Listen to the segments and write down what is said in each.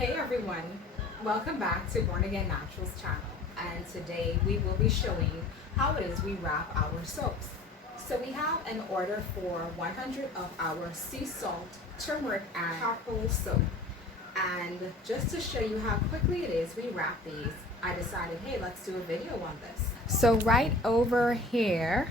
Hey everyone, welcome back to Born Again Naturals channel, and today we will be showing how it is we wrap our soaps. So we have an order for 100 of our sea salt, turmeric and charcoal soap, and just to show you how quickly it is we wrap these, I decided, hey, let's do a video on this. So right over here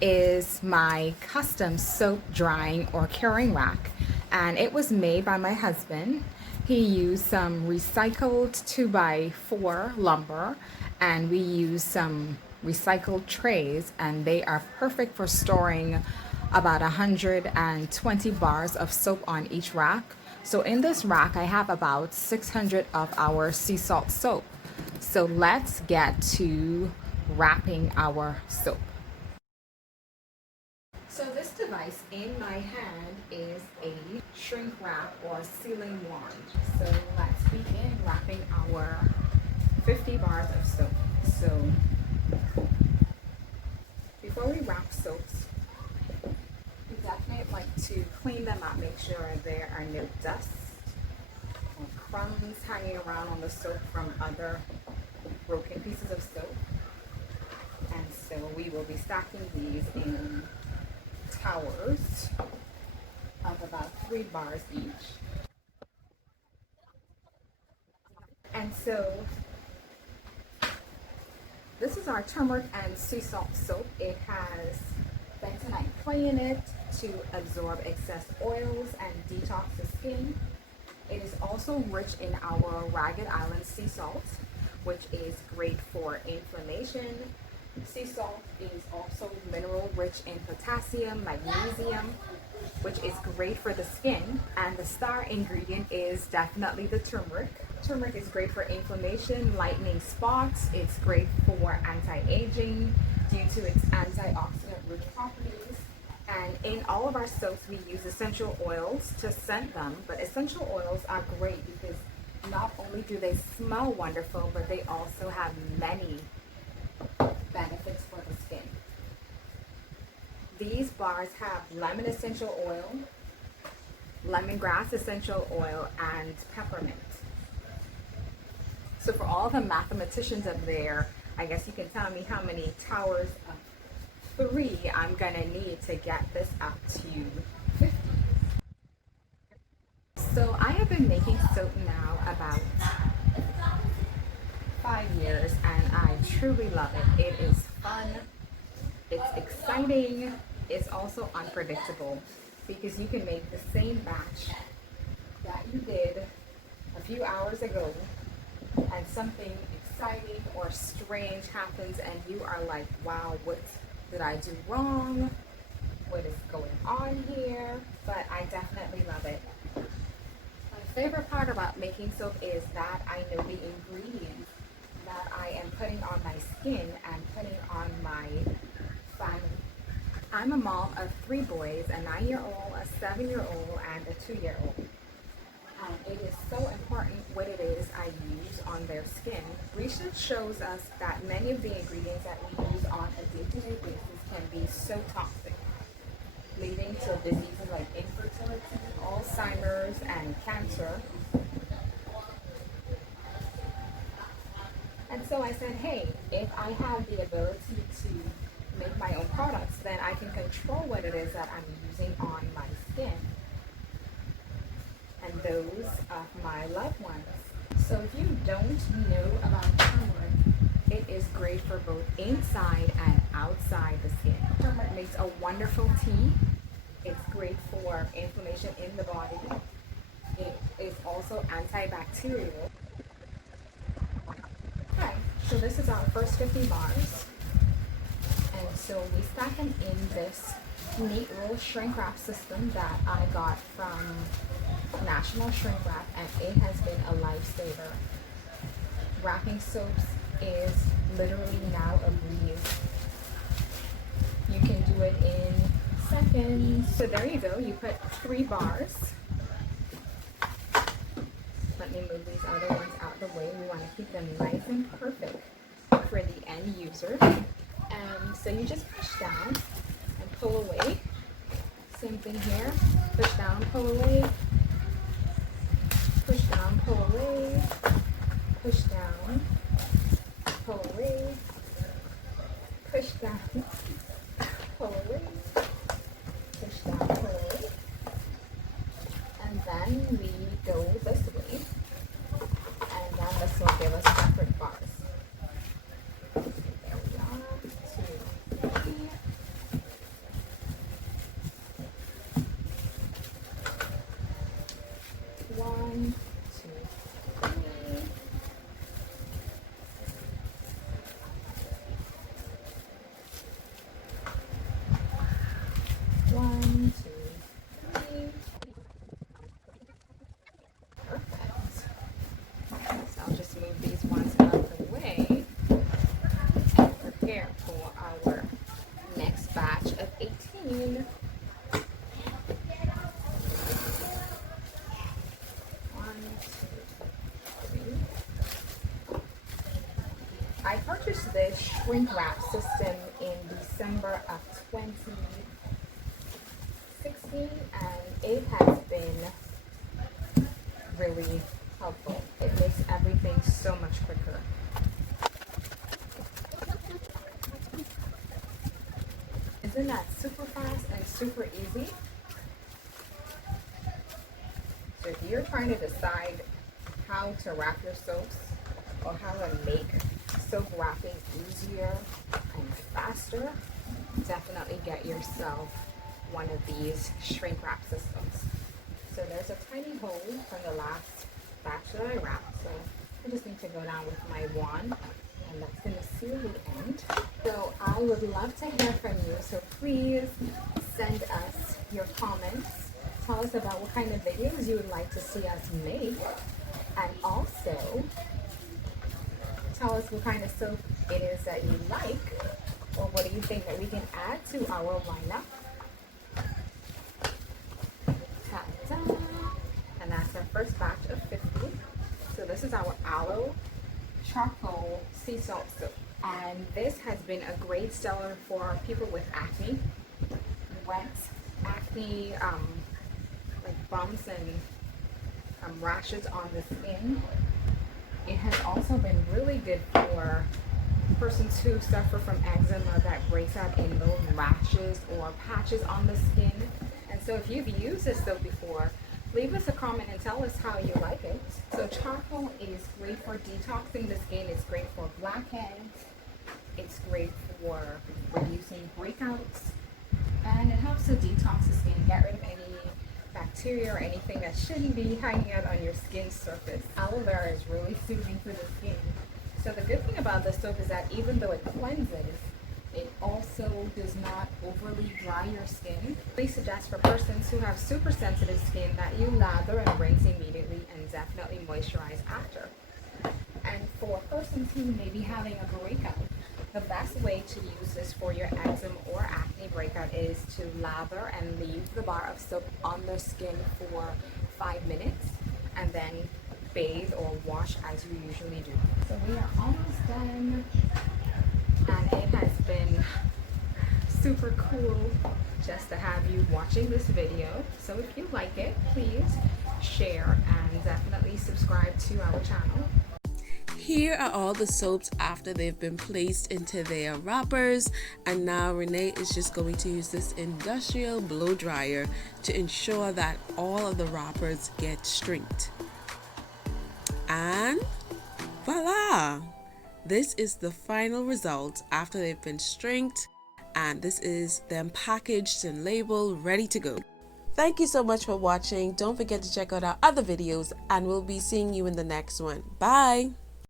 is my custom soap drying or curing rack, and it was made by my husband. He used some recycled 2x4 lumber, and we used some recycled trays, and they are perfect for storing about 120 bars of soap on each rack. So in this rack I have about 600 of our sea salt soap. So let's get to wrapping our soap. So this device in my hand is a shrink wrap or sealing wand. So let's begin wrapping our 50 bars of soap. So before we wrap soaps, we definitely like to clean them up, make sure there are no dust or crumbs hanging around on the soap from other broken pieces of soap. And so we will be stacking these in towers of about 3 bars each. And so this is our turmeric and sea salt soap. It has bentonite clay in it to absorb excess oils and detox the skin. It is also rich in our Ragged Island sea salt, which is great for inflammation. Sea salt is also mineral rich in potassium, magnesium, which is great for the skin. And the star ingredient is definitely the turmeric. Turmeric is great for inflammation, lightening spots. It's great for anti-aging due to its antioxidant rich properties. And in all of our soaps we use essential oils to scent them, but essential oils are great because not only do they smell wonderful, but they also have many benefits for the skin. These bars have lemon essential oil, lemongrass essential oil, and peppermint. So for all the mathematicians up there, I guess you can tell me how many towers of 3 I'm gonna need to get this up to 50. So I have been making soap now about 5 years, and I truly love it. It is fun, it's exciting, it's also unpredictable because you can make the same batch that you did a few hours ago and something exciting or strange happens and you are like, wow, what did I do wrong? What is going on here? But I definitely love it. My favorite part about making soap is that I know the ingredients that I am putting on my skin and putting on my family. I'm a mom of 3 boys, a 9-year-old, a 7-year-old, and a 2-year-old. It is so important what it is I use on their skin. Research shows us that many of the ingredients that we use on a day-to-day basis can be so toxic, leading to diseases like infertility, Alzheimer's, and cancer. And so I said, hey, if I have the ability to make my own products, then I can control what it is that I'm using on my skin and those of my loved ones. So if you don't know about turmeric, it is great for both inside and outside the skin. Turmeric makes a wonderful tea. It's great for inflammation in the body. It is also antibacterial. Okay, so this is our first 50 bars. And so we stack them in this neat little shrink wrap system that I got from National Shrink Wrap, and it has been a lifesaver. Wrapping soaps is literally now a breeze. You can do it in seconds. So there you go, you put 3 bars. Let me move these other ones out of the way. We want to keep them nice and perfect for the end user. And so you just push down and pull away. Same thing here. Push down, pull away. push down, pull away, push down, pull away, push down, pull away, push down, pull away, and then we go this way, and then this will give us separate bars. So there we are, 2, 3. One, two, three. One, two, three. Perfect. So I'll just move these ones out of the way and prepare for our next batch of 18. I purchased this shrink wrap system in December of 2016, and it has been really helpful. It makes everything so much quicker. Isn't that super fast and super easy? So if you're trying to decide how to wrap your soaps or how to make soap wrapping easier and faster, definitely get yourself one of these shrink wrap systems. So there's a tiny hole from the last batch that I wrapped, so I just need to go down with my wand, and that's going to seal the end. So I would love to hear from you, so please send us your comments. Tell us about what kind of videos you would like to see us make, and also tell us what kind of soap it is that you like, or what do you think that we can add to our lineup. Ta-da! And that's our first batch of 50. So this is our aloe charcoal sea salt soap, and this has been a great seller for people with acne, wet acne, like bumps and rashes on the skin. It has also been really good for persons who suffer from eczema that breaks out in those rashes or patches on the skin. And so if you've used this soap before, leave us a comment and tell us how you like it. So charcoal is great for detoxing the skin. It's great for blackheads. It's great for reducing breakouts. And it helps to detox the skin, get rid of any bacteria or anything that shouldn't be hanging out on your skin surface. Aloe vera is really soothing for the skin. So the good thing about this soap is that even though it cleanses, it also does not overly dry your skin. We suggest for persons who have super sensitive skin that you lather and rinse immediately and definitely moisturize after. And for persons who may be having a breakout, the best way to use this for your eczema or acne breakout is to lather and leave the bar of soap on the skin for 5 minutes and then bathe or wash as you usually do. So we are almost done, and it has been super cool just to have you watching this video. So if you like it, please share and definitely subscribe to our channel. Here are all the soaps after they've been placed into their wrappers, and now Rennae is just going to use this industrial blow dryer to ensure that all of the wrappers get strinked. And voila! This is the final result after they've been strinked, and this is them packaged and labeled, ready to go. Thank you so much for watching. Don't forget to check out our other videos, and we'll be seeing you in the next one. Bye!